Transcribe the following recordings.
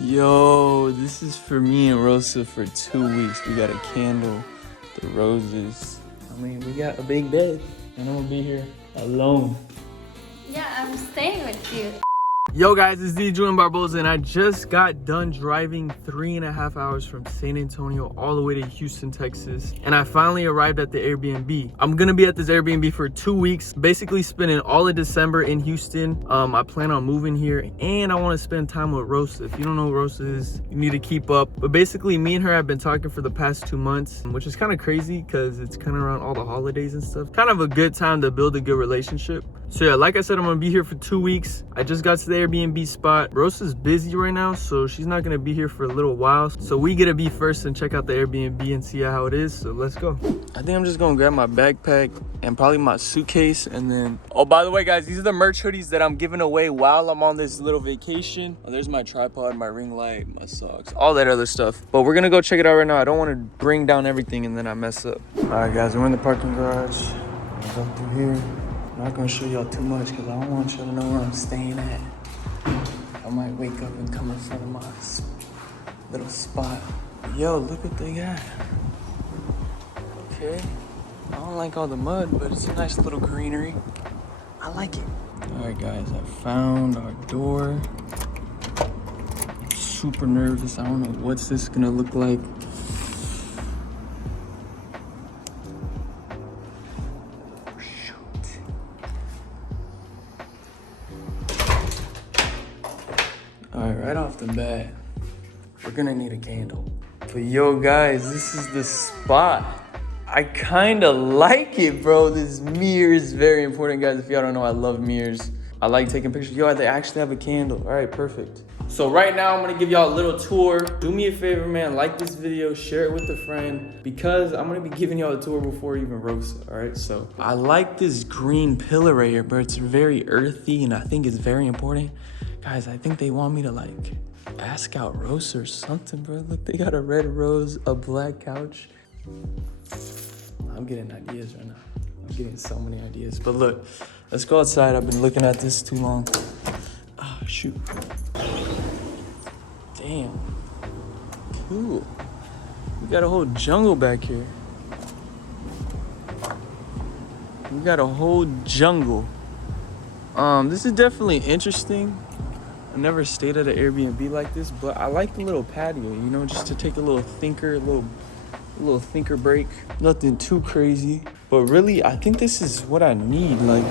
Yo, this is for me and Rosa for 2 weeks. We got a candle, the roses. I mean, we got a big bed, and I'm gonna be here alone. Yeah, I'm staying with you. Yo guys, it's Julian Barboza, and I just got done driving 3.5 hours from San Antonio all the way to Houston, Texas. And I finally arrived at the Airbnb. I'm gonna be at this Airbnb for 2 weeks, basically spending all of December in Houston. I plan on moving here, and I wanna spend time with Rosa. If you don't know who Rosa is, you need to keep up. But basically, me and her have been talking for the past 2 months, which is kind of crazy because it's kind of around all the holidays and stuff. Kind of a good time to build a good relationship. So yeah, like I said, I'm gonna be here for 2 weeks. I just got to the Airbnb spot. Rosa's busy right now, so she's not gonna be here for a little while. So we get to be first and check out the Airbnb and see how it is. So let's go. I think I'm just gonna grab my backpack and probably my suitcase, and then, oh, by the way guys, these are the merch hoodies that I'm giving away while I'm on this little vacation. Oh, there's my tripod, my ring light, my socks, all that other stuff. But we're gonna go check it out right now. I don't want to bring down everything and then I mess up. All right guys, we're in the parking garage. I'll go through here. I'm not gonna show y'all too much because I don't want y'all to know where I'm staying at. I might wake up and come in front of my little spot. Yo, look what they got. Okay. I don't like all the mud, but it's a nice little greenery. I like it. All right, guys, I found our door. I'm super nervous. I don't know what's this gonna look like. All right, right off the bat, we're gonna need a candle. But yo guys, this is the spot. I kinda like it, bro. This mirror is very important, guys. If y'all don't know, I love mirrors. I like taking pictures. Yo, they actually have a candle. All right, perfect. So right now, I'm gonna give y'all a little tour. Do me a favor, man, like this video, share it with a friend, because I'm gonna be giving y'all a tour before even Rosa, all right? So I like this green pillar right here, bro. It's very earthy, and I think it's very important. Guys, I think they want me to like ask out Rosa or something, bro. Look, they got a red rose, a black couch. I'm getting ideas right now. I'm getting so many ideas. But look, let's go outside. I've been looking at this too long. Oh, shoot. Damn. Cool. We got a whole jungle back here. We got a whole jungle. This is definitely interesting. I never stayed at an Airbnb like this, but I like the little patio, you know, just to take a little thinker break. Nothing too crazy, but really, I think this is what I need. Like,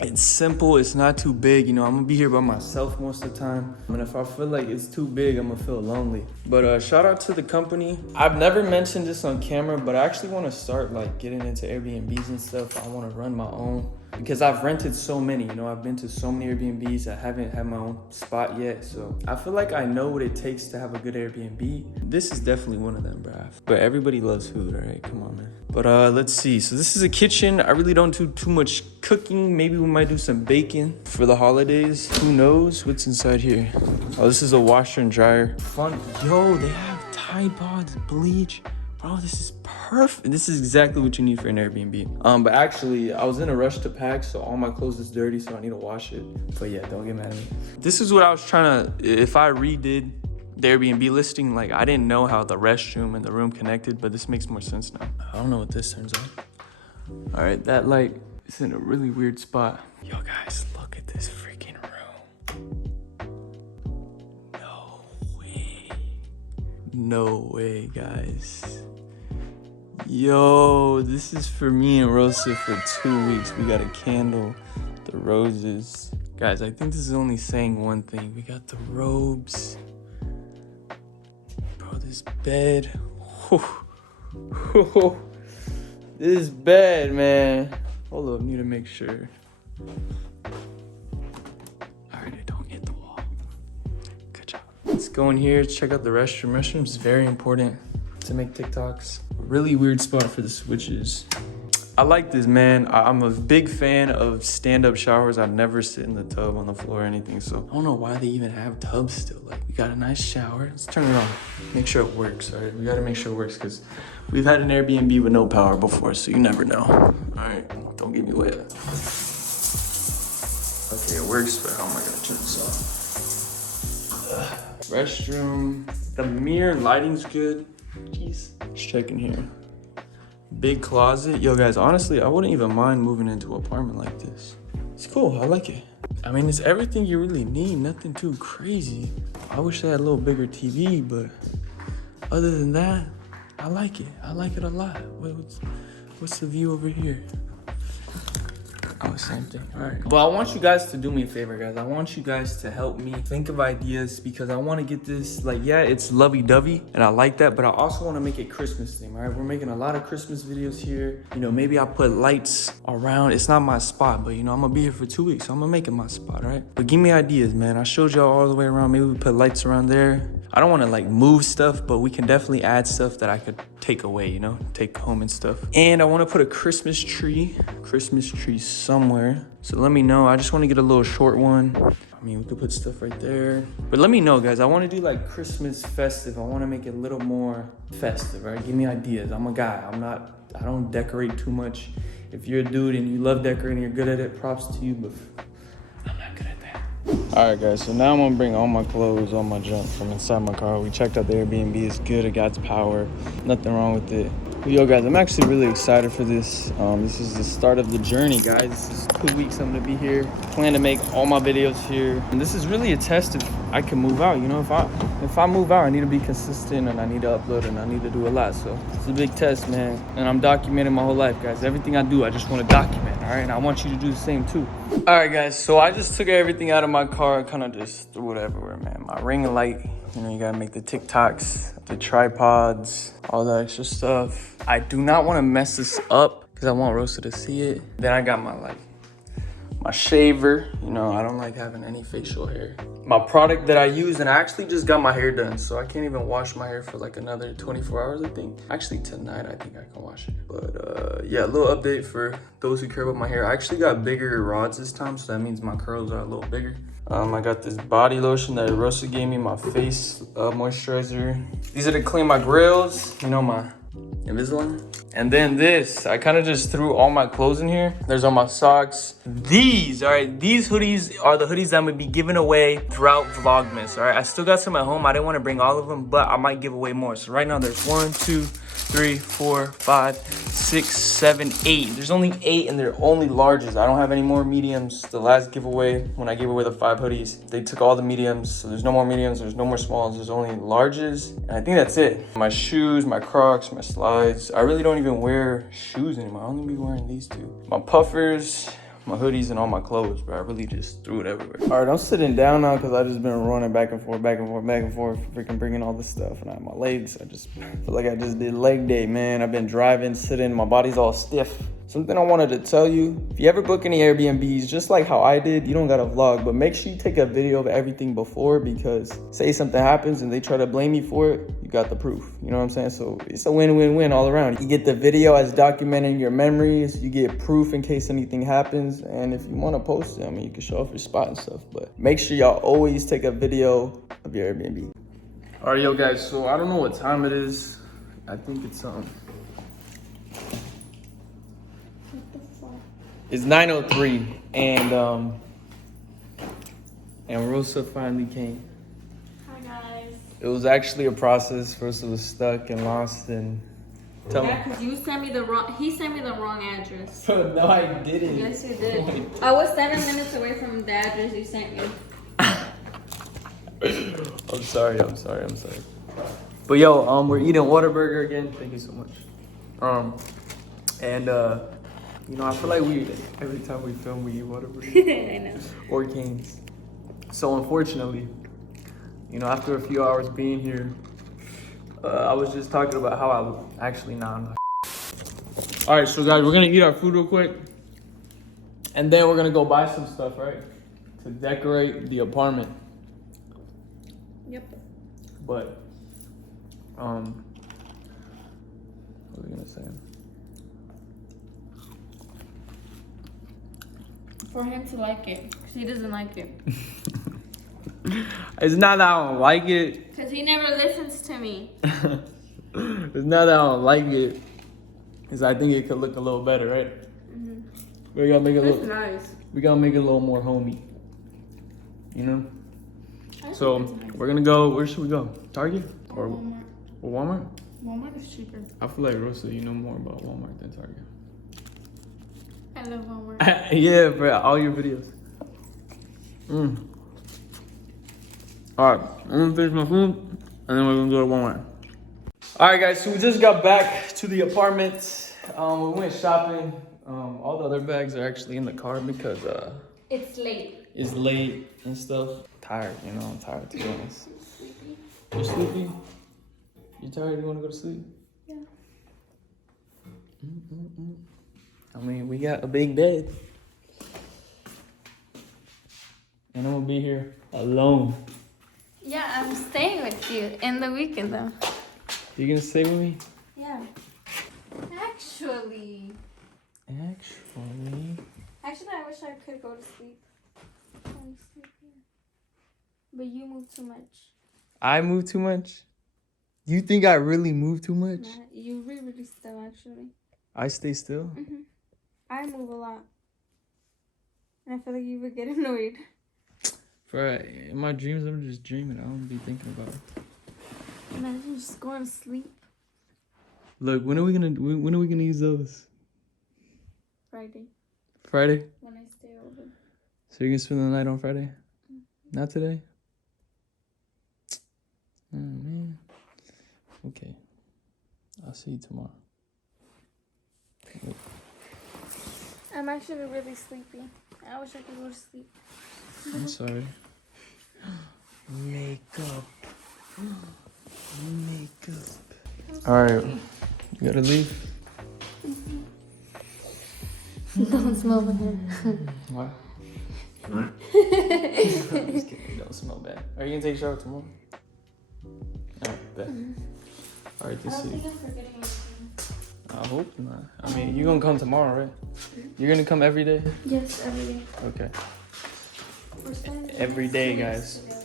it's simple, it's not too big, you know. I'm gonna be here by myself most of the time, and if I feel like it's too big, I'm gonna feel lonely. But shout out to the company. I've never mentioned this on camera, but I actually want to start like getting into Airbnbs and stuff. I want to run my own, because I've rented so many, you know. I've been to so many Airbnbs. I haven't had my own spot yet, so I feel like I know what it takes to have a good Airbnb. This is definitely one of them, bruh. But everybody loves food, all right? Come on, man. But let's see. So this is a kitchen. I really don't do too much cooking. Maybe we might do some baking for the holidays. Who knows what's inside here? Oh, this is a washer and dryer. Fun. Yo, they have Tide Pods, bleach. Bro, this is perfect. This is exactly what you need for an Airbnb. But actually, I was in a rush to pack, so all my clothes is dirty, so I need to wash it. But yeah, don't get mad at me. This is what I was trying to, if I redid the Airbnb listing, like, I didn't know how the restroom and the room connected, but this makes more sense now. I don't know what this turns on. All right, that light is in a really weird spot. Yo guys, look at this freaking room. No way. No way, guys. Yo, this is for me and Rosa for 2 weeks. We got a candle, the roses. Guys, I think this is only saying one thing. We got the robes. Bro, this bed. This bed, man. Hold up, need to make sure. All right, don't hit the wall. Good job. Let's go in here, check out the restroom. Restroom is very important to make TikToks. Really weird spot for the switches. I like this, man. I'm a big fan of stand-up showers. I've never sit in the tub on the floor or anything, so I don't know why they even have tubs still. Like, we got a nice shower. Let's turn it on. Make sure it works, all right? We gotta make sure it works, because we've had an Airbnb with no power before, so you never know. All right, don't get me wet. Okay, it works, but how am I gonna turn this off? Restroom. The mirror lighting's good. Jeez. Let's check in here. Big closet. Yo, guys, honestly, I wouldn't even mind moving into an apartment like this. It's cool. I like it. I mean, it's everything you really need. Nothing too crazy. I wish I had a little bigger TV, but other than that, I like it. I like it a lot. What's the view over here? Oh, same thing. All right. Well, I want you guys to do me a favor, guys. I want you guys to help me think of ideas because I want to get this, like, yeah, it's lovey-dovey and I like that, but I also want to make it Christmas themed, all right? We're making a lot of Christmas videos here. You know, maybe I'll put lights around. It's not my spot, but, you know, I'm going to be here for 2 weeks, so I'm going to make it my spot, all right? But give me ideas, man. I showed y'all all the way around. Maybe we put lights around there. I don't want to like move stuff, but we can definitely add stuff that I could take away, you know, take home and stuff. And I want to put a Christmas tree somewhere. So let me know. I just want to get a little short one. I mean, we could put stuff right there. But let me know, guys. I want to do like Christmas festive. I want to make it a little more festive, right? Give me ideas. I'm a guy. I don't decorate too much. If you're a dude and you love decorating, you're good at it, props to you, but I'm not good at that. All right, guys, so now I'm gonna bring all my clothes, all my junk from inside my car. We checked out the Airbnb. It's good. It got power. Nothing wrong with it. But yo, guys, I'm actually really excited for this. This is the start of the journey, guys. This is 2 weeks I'm gonna be here. Plan to make all my videos here. And this is really a test if I can move out. You know, if I move out, I need to be consistent and I need to upload and I need to do a lot. So it's a big test, man. And I'm documenting my whole life, guys. Everything I do, I just want to document, all right? And I want you to do the same too. All right, guys, so I just took everything out of my car. I kind of just threw it everywhere, man. My ring light, you know, you gotta make the TikToks, the tripods, all that extra stuff. I do not want to mess this up because I want Rosa to see it. Then I got my shaver. You know, I don't like having any facial hair. My product that I use, and I actually just got my hair done, so I can't even wash my hair for like another 24 hours, I think. Actually, tonight, I think I can wash it. But yeah, a little update for those who care about my hair. I actually got bigger rods this time, so that means my curls are a little bigger. I got this body lotion that Rosa gave me, my face moisturizer. These are to clean my grills, you know, my Invisalign. And then this, I kind of just threw all my clothes in here. There's all my socks. These, all right, these hoodies are the hoodies that I'm gonna be giving away throughout Vlogmas, all right? I still got some at home. I didn't want to bring all of them, but I might give away more. So right now there's 1, 2, 3, 4, 5, 6, 7, 8. There's only 8 and they're only larges. I don't have any more mediums. The last giveaway, when I gave away the 5 hoodies, they took all the mediums. So there's no more mediums, there's no more smalls, there's only larges. And I think that's it. My shoes, my Crocs, my slides. I really don't even wear shoes anymore. I only be wearing these two. My puffers, my hoodies, and all my clothes, bro. I really just threw it everywhere. All right, I'm sitting down now because I just been running back and forth, freaking bringing all this stuff. And I have my legs. I just feel like I just did leg day, man. I've been driving, sitting, my body's all stiff. Something I wanted to tell you, if you ever book any Airbnbs, just like how I did, you don't gotta vlog, but make sure you take a video of everything before, because say something happens and they try to blame you for it, you got the proof, you know what I'm saying? So it's a win-win-win all around. You get the video as documenting your memories, you get proof in case anything happens, and if you wanna post it, I mean, you can show off your spot and stuff, but make sure y'all always take a video of your Airbnb. All right, yo guys, so I don't know what time it is. I think it's It's 9:03, and Rosa finally came. Hi guys. It was actually a process. Rosa was stuck and lost, and Yeah, because you sent me the wrong. He sent me the wrong address. No, I didn't. Yes, you did. I was 7 minutes away from the address you sent me. I'm sorry. But yo, we're eating Whataburger again. Thank you so much. You know, I feel like every time we film, we eat Whataburger. I know. Or Cane's. So unfortunately, you know, after a few hours being here, I was just talking about how I'm not. All right, so guys, we're gonna eat our food real quick, and then we're gonna go buy some stuff, right, to decorate the apartment. Yep. But, what was I gonna say? For him to like it, because he doesn't like it. It's not that I don't like it. Because he never listens to me. It's not that I don't like it. It's I think it could look a little better, right? Mm-hmm. We gotta make it It's look nice. We gotta make it a little more homey. You know? So we're gonna go. Where should we go? Target or Walmart. Walmart? Walmart is cheaper. I feel like Rosa, you know more about Walmart than Target. I love Walmart. Yeah, bro. All your videos. All right, I'm gonna finish my food, and then we're gonna go to Walmart. All right, guys. So we just got back to the apartment. We went shopping. All the other bags are actually in the car because It's late. it's late and stuff. Tired, you know. I'm tired to be honest. You're sleepy? You tired? You wanna go to sleep? Yeah. I mean, we got a big bed. And I'm gonna be here alone. Yeah, I'm staying with you in the weekend though. You gonna stay with me? Yeah. Actually, Actually. I wish I could go to sleep. I'm sleepy. But you move too much. I move too much? You think I really move too much? Nah, you really still actually. I stay still? I move a lot. And I feel like you would get annoyed. Bro, in my dreams, I'm just dreaming. I don't be thinking about it. Imagine just going to sleep. Look, when are we gonna use those? Friday. Friday? When I stay over. So you're gonna spend the night on Friday? Not today? Oh man. Okay. I'll see you tomorrow. Wait. I'm actually really sleepy. I wish I could go to sleep. I'm sorry. Makeup. Makeup. Alright. You gotta leave? Don't smell over here. What? I'm just kidding. Don't smell bad. Are you gonna take a shower tomorrow? Alright, bet. Alright, this is. I'm forgetting anything. I hope not. I mean, you're gonna come tomorrow, right? You're gonna come every day? Yes, every day. Okay. We're spending Every the day, next 2 guys.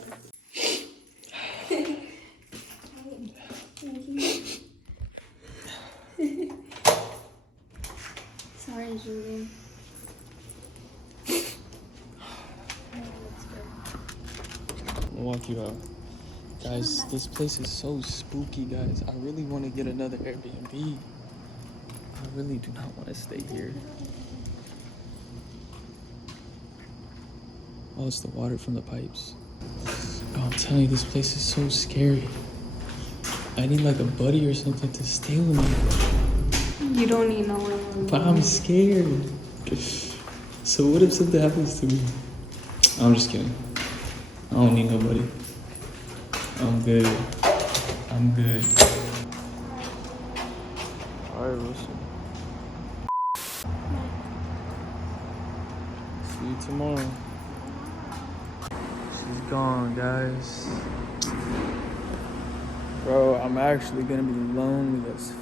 together. Sorry, Julian. I'll walk you out. Guys, this place is so spooky, guys. I really want to get another Airbnb. I really do not want to stay here. Oh, it's the water from the pipes. Oh, I'm telling you, this place is so scary. I need like a buddy or something to stay with me. You don't need no one. But I'm scared. So what if something happens to me? I'm just kidding. I don't need nobody. I'm good. I'm good. Alright, listen. See you tomorrow. She's gone, guys. Bro, I'm actually gonna be lonely as